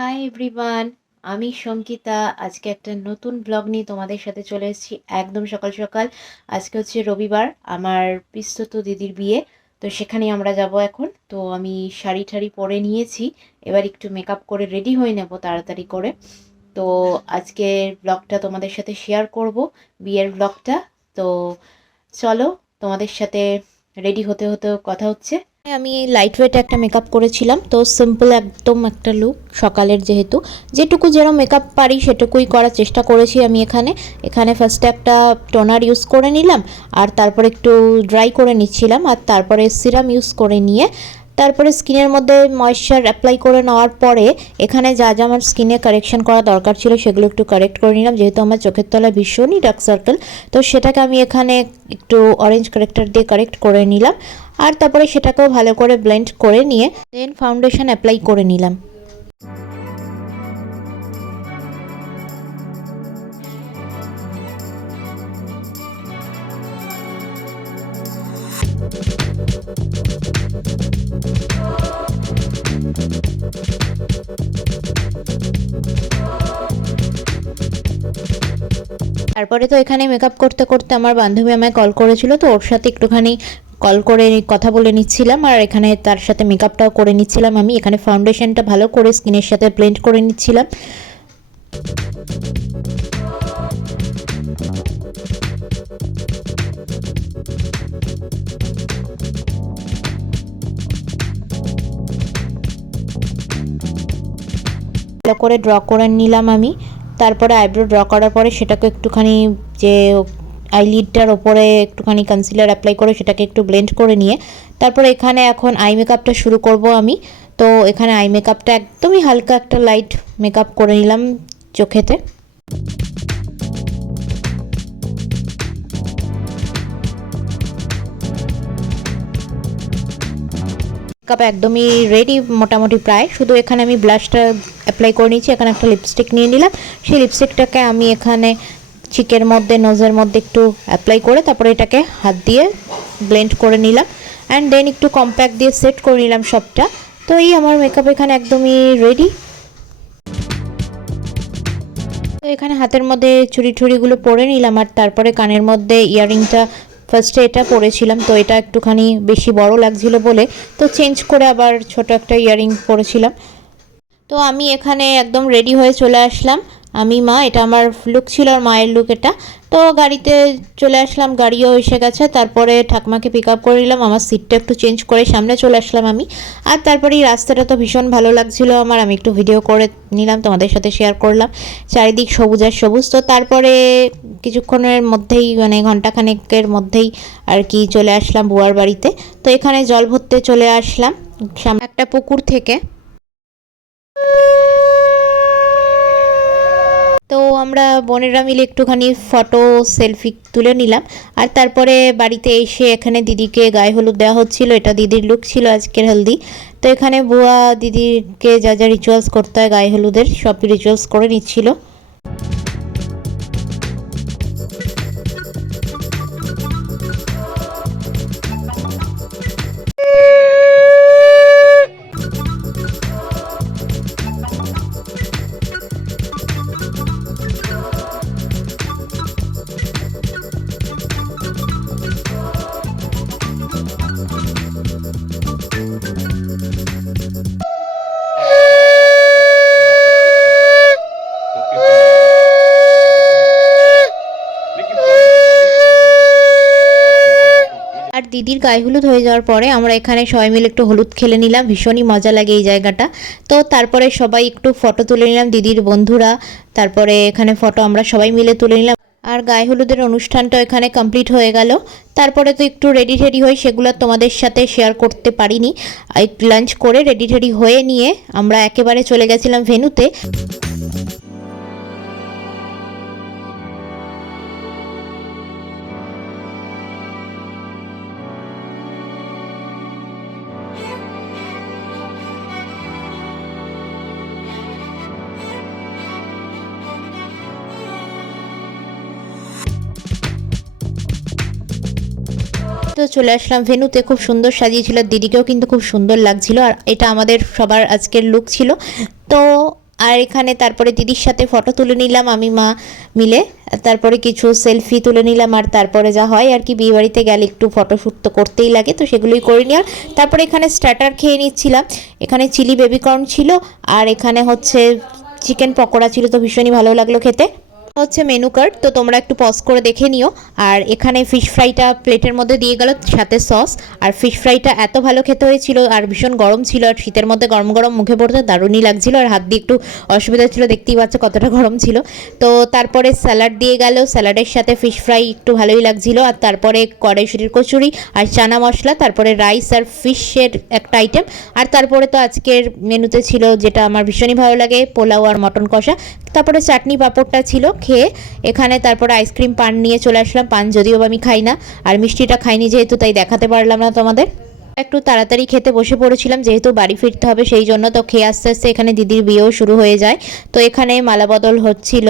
Hi everyone আমি সঙ্গীতা আজকে একটা নতুন ব্লগ নিয়ে তোমাদের সাথে চলে এসেছি একদম সকাল সকাল। আজকে হচ্ছে রবিবার, আমার পিস্তত দিদির বিয়ে। তো সেখানে আমরা যাব এখন। তো আমি শাড়ি ঠাড়ি পরে নিয়েছি। এবার একটু মেকআপ করে রেডি হয়ে নেব তাড়াতাড়ি করে। তো আজকের ব্লগটা তোমাদের সাথে শেয়ার করব, বিয়ের ব্লগটা তো চলো তোমাদের সাথে রেডি হতে হতে কথা হচ্ছে। আমি লাইট ওয়েট একটা মেকআপ করেছিলাম। তো সিম্পল একদম একটা লুক সকালের যেহেতু। যেটুকু যেরকম মেকআপ পারি সেটুকুই করার চেষ্টা করেছি আমি এখানে। এখানে ফার্স্টে একটা টোনার ইউজ করে নিলাম, আর তারপর একটু ড্রাই করে নিচ্ছিলাম, আর তারপরে সিরাম ইউজ করে নিয়ে তারপরে স্কিনের মধ্যে ময়শ্চার অ্যাপ্লাই করে নেওয়ার পরে এখানে যা যা আমার স্কিনে কারেকশন করা দরকার ছিল সেগুলো একটু কারেক্ট করে নিলাম। যেহেতু আমার চোখের তলায় ভীষণই ডার্ক সার্কেল তো সেটাকে আমি এখানে একটু অরেঞ্জ কারেক্টার দিয়ে কারেক্ট করে নিলাম। আর তারপরে সেটাকেও ভালো করে ব্লেন্ড করে নিয়ে দেন ফাউন্ডেশন অ্যাপ্লাই করে নিলাম। তারপরে তো এখানে মেকআপ করতে করতে আমার বান্ধবী আমায় কল করেছিল, তো ওর সাথে একটুখানি কল করে কথা বলে নিচ্ছিলাম, আর এখানে তার সাথে মেকআপটাও করে নিচ্ছিলাম আমি। এখানে ফাউন্ডেশনটা ভালো করে স্কিনের সাথে ব্লেন্ড করে নিচ্ছিলাম। করে ড্র করে নিলাম আমি। তারপরে আইব্রো ড্র করার পরে সেটাকে একটুখানি যে আইলিডটার ওপরে একটুখানি কনসিলার অ্যাপ্লাই করে সেটাকে একটু ব্লেন্ড করে নিয়ে তারপরে এখানে এখন আই মেকআপটা শুরু করব আমি। তো এখানে আই মেকআপটা একদমই হালকা একটা লাইট মেকআপ করে নিলাম চোখেতে। মেকআপ একদমই রেডি মোটামুটি প্রায়। শুধু এখানে আমি ব্লাশটা অ্যাপ্লাই করে নিয়েছি, এখানে একটা লিপস্টিক নিয়ে নিলাম। সেই লিপস্টিকটাকে আমি এখানে চিকের মধ্যে নোজের মধ্যে একটু অ্যাপ্লাই করে তারপরে এটাকে হাত দিয়ে ব্লেন্ড করে নিলাম। অ্যান্ড দেন একটু কম্প্যাক্ট দিয়ে সেট করে নিলাম সবটা। তো এই আমার মেকআপ এখানে একদমই রেডি তো এখানে হাতের মধ্যে চুড়ি ঠুড়িগুলো পরে নিলাম আর তারপরে কানের মধ্যে ইয়াররিংটা ফার্স্টে এটা পরেছিলাম তো এটা একটুখানি বেশি বড় লাগছিল বলে, তো চেঞ্জ করে আবার ছোট একটা ইয়াররিং পরেছিলাম। তো আমি এখানে একদম রেডি হয়ে চলে আসলাম। আমি, মা, এটা আমার লুক ছিল আর মায়ের লুক এটা। তো গাড়িতে চলে আসলাম, গাড়িও এসে গেছে, তারপরে ঠাকমাকে পিক আপ করে নিলাম, আমার সিটটা একটু চেঞ্জ করে সামনে চলে আসলাম আমি। আর তারপরে এই রাস্তাটা তো ভীষণ ভালো লাগছিল আমার, আমি একটু ভিডিও করে নিলাম, তোমাদের সাথে শেয়ার করলাম। চারিদিক সবুজ আর সবুজ, তো তারপরে কিছুক্ষণের মধ্যেই মানে ঘন্টাখানেকের মধ্যেই আর কি চলে আসলাম বুয়ার বাড়িতে। তো এখানে জল ভরতে চলে আসলাম, সামনে একটা পুকুর থেকে। তো আমরা বোনেরা মিলে একটুখানি ফটো, সেলফি তুলে নিলাম। আর তারপরে বাড়িতে এসে এখানে দিদিকে গায়ে হলুদ দেওয়া হচ্ছিল, এটা দিদির লুক ছিল আজকের হেলদি তো এখানে বুয়া দিদিকে যা যা রিচুয়ালস করতে হয়, গায়ে হলুদের সব রিচুয়ালস করে নিচ্ছিল। দিদির গায়ে হলুদ হয়ে যাওয়ার পরে আমরা এখানে সবাই মিলে একটু হলুদ খেলে নিলাম, ভীষণই মজা লাগে এই জায়গাটা। তো তারপরে সবাই একটু ফটো তুলে নিলাম দিদির বন্ধুরা, তারপরে এখানে ফটো আমরা সবাই মিলে তুলে নিলাম। আর গায়ে হলুদের অনুষ্ঠানটা এখানে কমপ্লিট হয়ে গেল। তারপরে তো একটু রেডি টেডি হয়ে সেগুলো তোমাদের সাথে শেয়ার করতে পারিনি। লাঞ্চ করে রেডি টেডি হয়ে নিয়ে আমরা একেবারে চলে গেছিলাম ভেনুতে তো চলে আসলাম। ভেনুতে খুব সুন্দর সাজিয়েছিল। দিদিকেও কিন্তু খুব সুন্দর লাগছিল আর এটা আমাদের সবার আজকের লুক ছিল। তো আর এখানে তারপরে দিদির সাথে ফটো তুলে নিলাম আমি, মা মিলে। তারপরে কিছু সেলফি তুলে নিলাম আর তারপরে যা হয় আর কি বিয়েবাড়িতে গেলে একটু ফটোশ্যুট তো করতেই লাগে, তো সেগুলোই করে নিলাম। তারপরে এখানে স্টার্টার খেয়ে নিচ্ছিলাম। এখানে চিলি বেবিকর্ন ছিল আর এখানে হচ্ছে চিকেন পকোড়া ছিল, তো ভীষণই ভালো লাগল খেতে। হচ্ছে মেনু কার্ড তো তোমরা একটু পজ করে দেখে নিও। আর এখানে ফিশ ফ্রাইটা প্লেটের মধ্যে দিয়ে গেল, সাথে সস আর ফিশ ফ্রাইটা এত ভালো খেতে হয়েছিল, আর ভীষণ গরম ছিল, আর শীতের মধ্যে গরম গরম মুখে পড়তে দারুণই লাগছিল, আর হাত দিয়ে একটু অসুবিধা ছিল, দেখতেই পাচ্ছ কতটা গরম ছিল। তো তারপরে স্যালাড দিয়ে গেল স্যালাডের সাথে ফিশ ফ্রাই একটু ভালোই লাগছিল, আর তারপরে কড়াইশুটির কচুরি, আর চানা মশলা, তারপরে রাইস আর ফিশের একটা আইটেম আর তারপরে তো আজকের মেনুতে ছিল, যেটা আমার ভীষণই ভালো লাগে, পোলাও আর মটন কষা। তারপরে চাটনি পাঁপড়টা ছিল খেয়ে এখানে তারপরে আইসক্রিম পান নিয়ে চলে আসলাম। পান যদিও আমি খাই না, আর মিষ্টিটা খাইনি যেহেতু, তাই দেখাতে পারলাম না তোমাদের। একটু তাড়াতাড়ি খেতে বসে পড়েছিলাম, যেহেতু বাড়ি ফিরতে হবে, সেই জন্য তো খেয়ে আস্তে আস্তে এখানে দিদির বিয়েও শুরু হয়ে যায়। তো এখানে মালাবদল হচ্ছিল।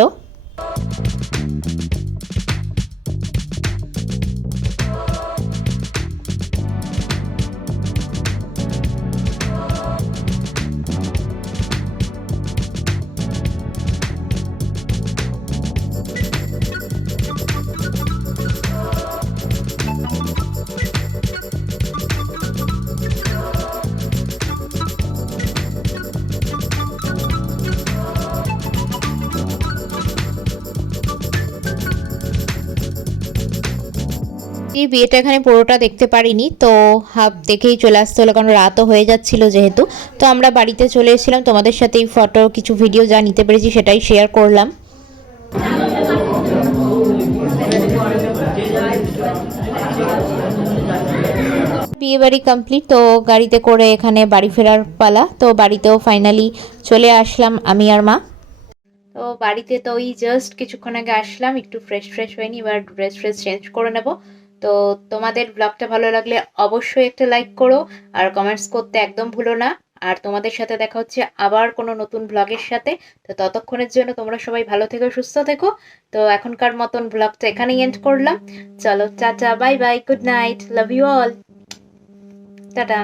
এই বিয়েটা এখানে পুরোটা দেখতে পারিনি, তো হাফ দেখেই চলে আসতে হলো, কারণ রাতও হয়ে যাচ্ছিল যেহেতু। তো আমরা বাড়িতে চলে এসেছিলাম, তোমাদের সাথে এই ফটো, কিছু ভিডিও যা নিতে পেরেছি সেটাই শেয়ার করলাম। বিয়ে বাড়ি কমপ্লিট তো গাড়িতে করে এখানে বাড়ি ফেরার পালা, তো বাড়িতেও ফাইনালি চলে আসলাম আমি আর মা। তো বাড়িতে তো ওই জাস্ট কিছুক্ষণ আগে আসলাম, একটু ফ্রেশ ফ্রেশ হয়নি, এবার ড্রেস ফ্রেস চেঞ্জ করে নেব। তো তোমাদের ব্লগটা ভালো লাগলে অবশ্যই একটা লাইক করো, আর কমেন্টস করতে একদম ভুলো না। আর তোমাদের সাথে দেখা হচ্ছে আবার কোনো নতুন ব্লগের সাথে। তো ততক্ষণের জন্য তোমরা সবাই ভালো থেকো, সুস্থ থেকো। তো এখনকার মতন ব্লগটা এখানেই এন্ড করলাম। চলো, tata bye bye good night love you all tata.